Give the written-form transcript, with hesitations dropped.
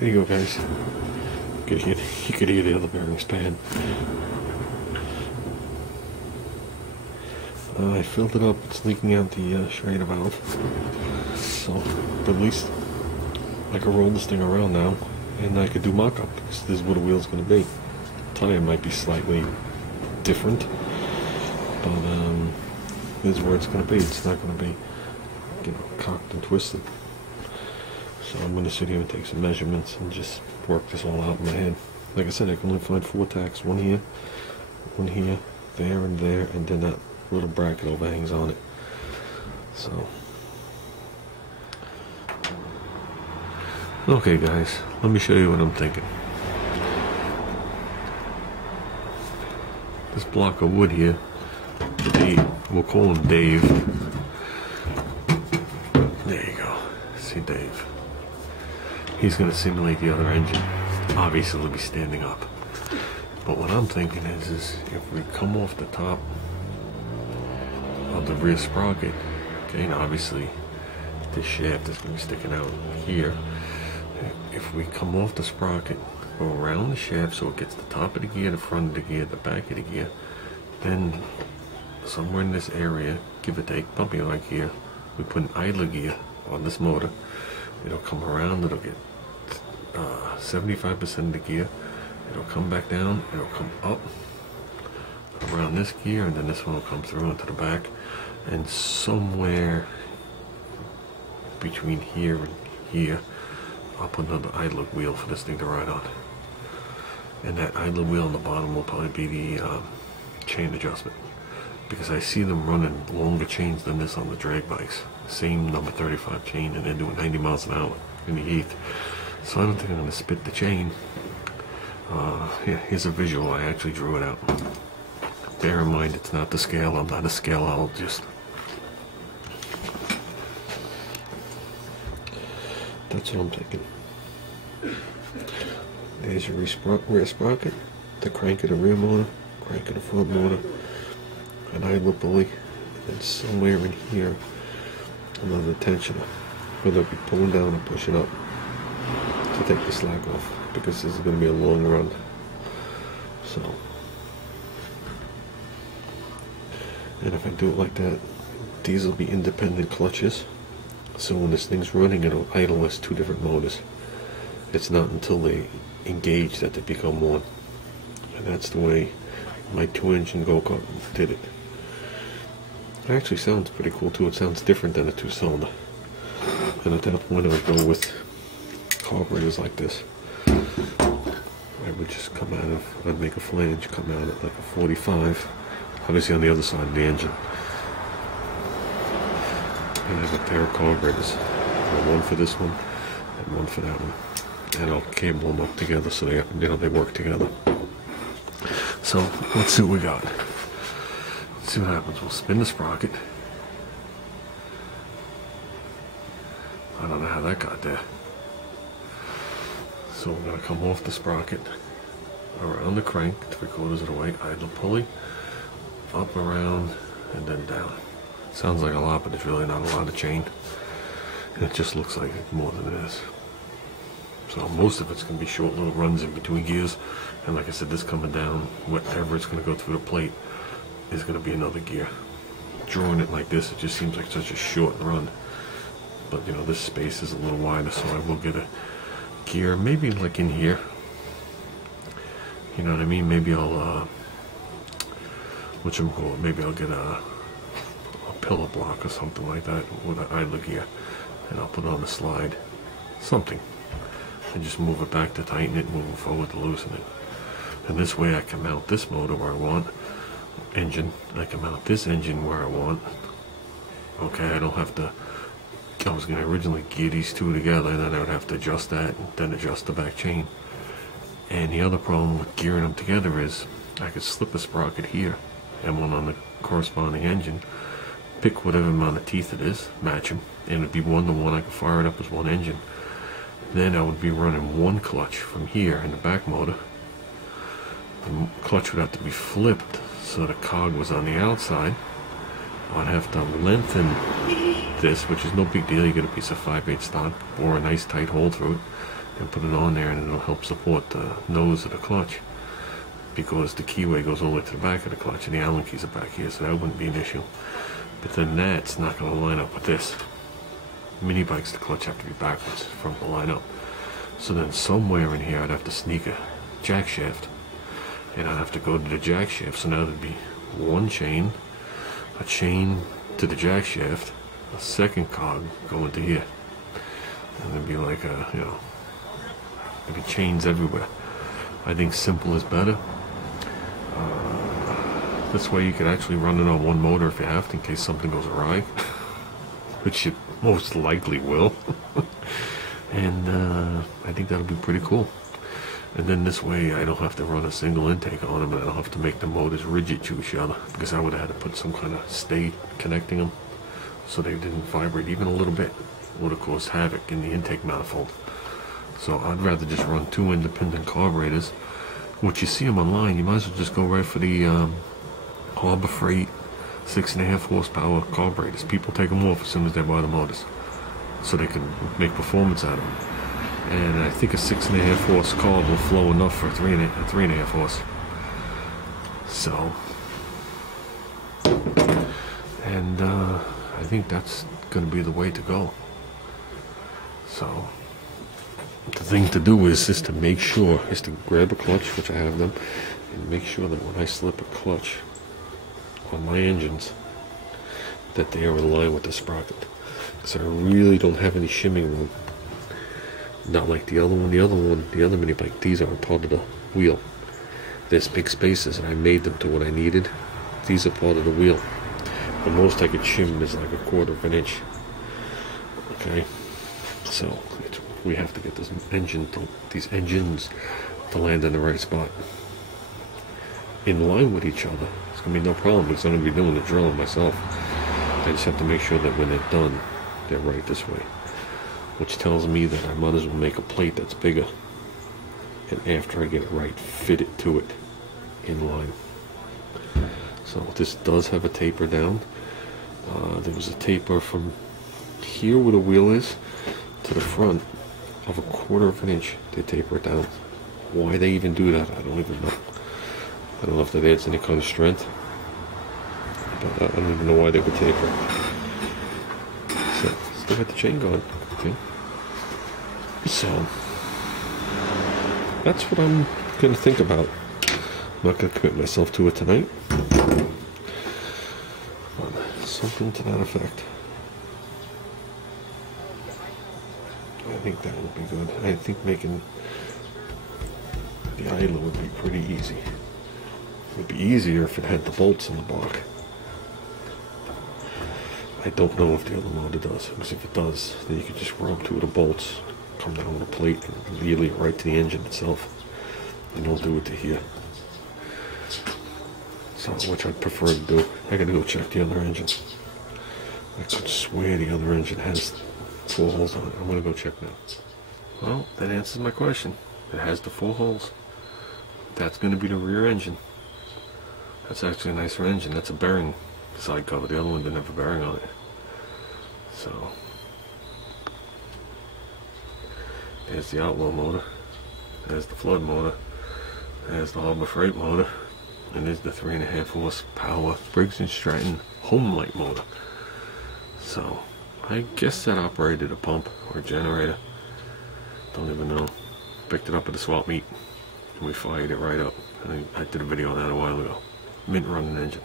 There you go, guys. You could hear the other bearings pan. I filled it up. It's leaking out the Schrader valve. So, but at least I can roll this thing around now, and I could do mock-up, because this is what the wheel's going to be. Tire might be slightly different, but this is where it's going to be. It's not going to be, you know, cocked and twisted. So I'm going to sit here and take some measurements and just work this all out in my head. Like I said, I can only find 4 tacks. One here, there, and there, and then that little bracket overhangs on it. So, okay guys, let me show you what I'm thinking. This block of wood here, we'll call him Dave. There you go. See Dave. He's going to simulate the other engine. Obviously, it'll be standing up. But what I'm thinking is if we come off the top of the rear sprocket, okay, and obviously this shaft is going to be sticking out here. If we come off the sprocket, go around the shaft so it gets the top of the gear, the front of the gear, the back of the gear, then somewhere in this area, give or take, pumping like here, we put an idler gear on this motor. It'll come around, it'll get 75% of the gear, it'll come back down, it'll come up around this gear, and then this one will come through into the back, and somewhere between here and here I'll put another idler wheel for this thing to ride on, and that idler wheel on the bottom will probably be the chain adjustment, because I see them running longer chains than this on the drag bikes, same number 35 chain, and they're doing 90 miles an hour in the heat. So I don't think I'm going to spit the chain. Yeah, here's a visual. I actually drew it out. Bear in mind, it's not the scale. I'm not a scaleologist. That's what I'm thinking. There's your rear sprocket, the crank of the rear motor, crank of the front motor, an idler pulley, and somewhere in here, another tensioner, whether it be pulling down or pushing up to take the slack off, because this is going to be a long run. So, and if I do it like that, these will be independent clutches, so when this thing's running, it'll idle as 2 different motors. It's not until they engage that they become one, and that's the way my 2-engine go-kart did it. It actually sounds pretty cool too. It sounds different than a 2-cylinder, and at that point I would go with carburetors like this. I would just come out of, I'd make a flange, come out at like a 45, obviously on the other side of the engine, and I have a pair of carburetors, one for this one and one for that one, and I'll cable them up together so they, you know, they work together. So let's see what we got. Let's see what happens. We'll spin the sprocket. I don't know how that got there. So we're going to come off the sprocket, around the crank, 3/4 of the way, idler pulley, up, around, and then down. Sounds like a lot, but it's really not a lot of chain. And it just looks like more than it is. So most of it's going to be short little runs in between gears. And like I said, this coming down, whatever it's going to go through the plate is going to be another gear. Drawing it like this, it just seems like such a short run. But you know, this space is a little wider, so I will get a gear, maybe like in here. You know what I mean? Maybe I'll, maybe I'll get a pillar block or something like that with an idler gear, and I'll put it on the slide, something, and just move it back to tighten it, move it forward to loosen it. And this way I can mount this motor where I want, engine, I can mount this engine where I want. Okay, I don't have to, I was going to originally gear these two together, and then I would have to adjust that, and then adjust the back chain. And the other problem with gearing them together is I could slip a sprocket here and one on the corresponding engine, pick whatever amount of teeth it is, match them, and it'd be 1-to-1. I could fire it up as one engine. Then I would be running one clutch from here in the back motor. The clutch would have to be flipped so the cog was on the outside. I'd have to lengthen this, which is no big deal. You get a piece of 5/8 stock, bore a nice tight hole through it, and put it on there, and it'll help support the nose of the clutch, because the keyway goes all the way to the back of the clutch and the Allen keys are back here, so that wouldn't be an issue. But then that's not going to line up with this. Mini bikes, the clutch have to be backwards from the line up. So then somewhere in here I'd have to sneak a jack shaft, and I'd have to go to the jack shaft. So now there'd be one chain, a chain to the jack shaft, a second cog going to here, and there'd be like a, you know, there'd be chains everywhere. I think simple is better. This way you can actually run it on one motor if you have to, in case something goes awry, which it most likely will. And I think that'll be pretty cool. And then this way I don't have to run a single intake on them, and I don't have to make the motors rigid to each other, because I would have had to put some kind of stay connecting them so they didn't vibrate even a little bit. It would have caused havoc in the intake manifold. So I'd rather just run two independent carburetors. Which you see them online, you might as well just go right for the Harbor Freight 6.5 horsepower carburetors. People take them off as soon as they buy the motors, so they can make performance out of them. And I think a 6.5 horse carb will flow enough for a 3.5 horse. So, and I think that's going to be the way to go. So, the thing to do is to make sure, is to grab a clutch, which I have them, and make sure that when I slip a clutch on my engines, that they are in line with the sprocket. Because I really don't have any shimming room. Not like the other one. The other mini bike, these are part of the wheel. There's big spaces, and I made them to what I needed. These are part of the wheel. The most I could shim is like 1/4 of an inch. Okay, so we have to get these engines to land in the right spot, in line with each other. It's gonna be no problem, because I'm gonna be doing the drilling myself. I just have to make sure that when they're done, they're right this way, which tells me that I might as well make a plate that's bigger, and after I get it right, fit it to it in line. So this does have a taper down. There was a taper from here where the wheel is to the front of 1/4 of an inch. They taper it down. Why they even do that, I don't even know. I don't know if that adds any kind of strength, but I don't even know why they would taper it. So still got the chain going. Okay. So that's what I'm gonna think about. I'm not gonna commit myself to it tonight, but something to that effect. I think that would be good. I think making the idler would be pretty easy. It would be easier if it had the bolts in the block. I don't know if the other motor does, because if it does, then you could just rub 2 of the bolts, come down with a plate, and reel it right to the engine itself. And don't do it to here. So, which I'd prefer to do. I gotta go check the other engine. I could swear the other engine has 4 holes on it. I'm gonna go check now. Well, that answers my question. It has the 4 holes. That's gonna be the rear engine. That's actually a nicer engine. That's a bearing side cover. The other one didn't have a bearing on it. So there's the Outlaw motor. There's the Flood motor. There's the Harbor Freight motor. And there's the 3.5 horsepower Briggs & Stratton Home Light motor. So I guess that operated a pump or a generator. Don't even know. Picked it up at the swap meet and we fired it right up. I did a video on that a while ago. Mint running engine.